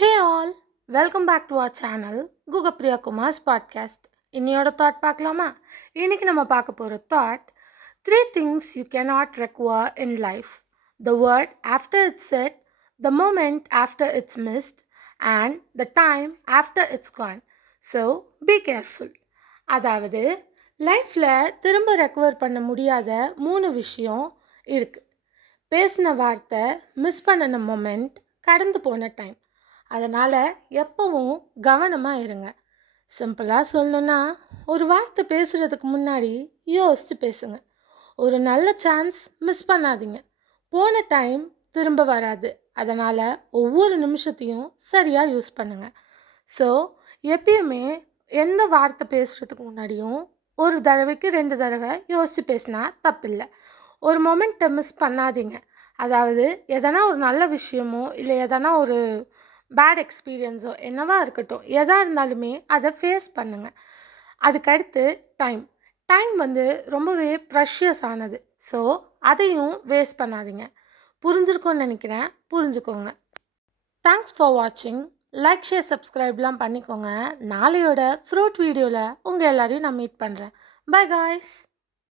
Hey all, welcome back to our channel Gugapriya Kumar's podcast. இன்னையோட thought பார்க்கலாமா? இன்னைக்கு நம்ம பார்க்க போகிற thought 3 things you cannot require in life. The word after it's said, the moment after it's missed, and the time after it's gone. So, be careful. அதாவது லைஃப்பில் திரும்ப recover பண்ண முடியாத 3 விஷயம் இருக்குது. பேசின வார்த்தை, மிஸ் பண்ணின மொமெண்ட், கடந்து போன டைம். அதனால் எப்போவும் கவனமாக இருங்க. சிம்பிளாக சொல்லணுன்னா, ஒரு வார்த்தை பேசுகிறதுக்கு முன்னாடி யோசித்து பேசுங்க. ஒரு நல்ல சான்ஸ் மிஸ் பண்ணாதீங்க. போன டைம் திரும்ப வராது. அதனால் ஒவ்வொரு நிமிஷத்தையும் சரியாக யூஸ் பண்ணுங்கள். ஸோ எப்பயுமே எந்த வார்த்தை பேசுகிறதுக்கு முன்னாடியும் ஒரு தடவைக்கு 2 தடவை யோசித்து பேசினா தப்பில்லை. ஒரு மொமெண்ட்டை மிஸ் பண்ணாதீங்க. அதாவது எதனா ஒரு நல்ல விஷயமோ இல்லை எதனா ஒரு பேட் எக்ஸ்பீரியன்ஸோ என்னவா இருக்கட்டும், எதாக இருந்தாலுமே அதை ஃபேஸ் பண்ணுங்கள். அதுக்கடுத்து டைம் டைம் ரொம்பவே ப்ரெஷியஸ் ஆனது. ஸோ அதையும் வேஸ்ட் பண்ணாதீங்க. புரிஞ்சிருக்கும்னு நினைக்கிறேன். புரிஞ்சுக்கோங்க. தேங்க்ஸ் ஃபார் வாட்சிங். லைக், ஷேர், சப்ஸ்கிரைப்லாம் பண்ணிக்கோங்க. நாளையோட ஃப்ரூட் வீடியோவில் உங்கள் எல்லாரையும் நான் மீட் பண்ணுறேன். By guys.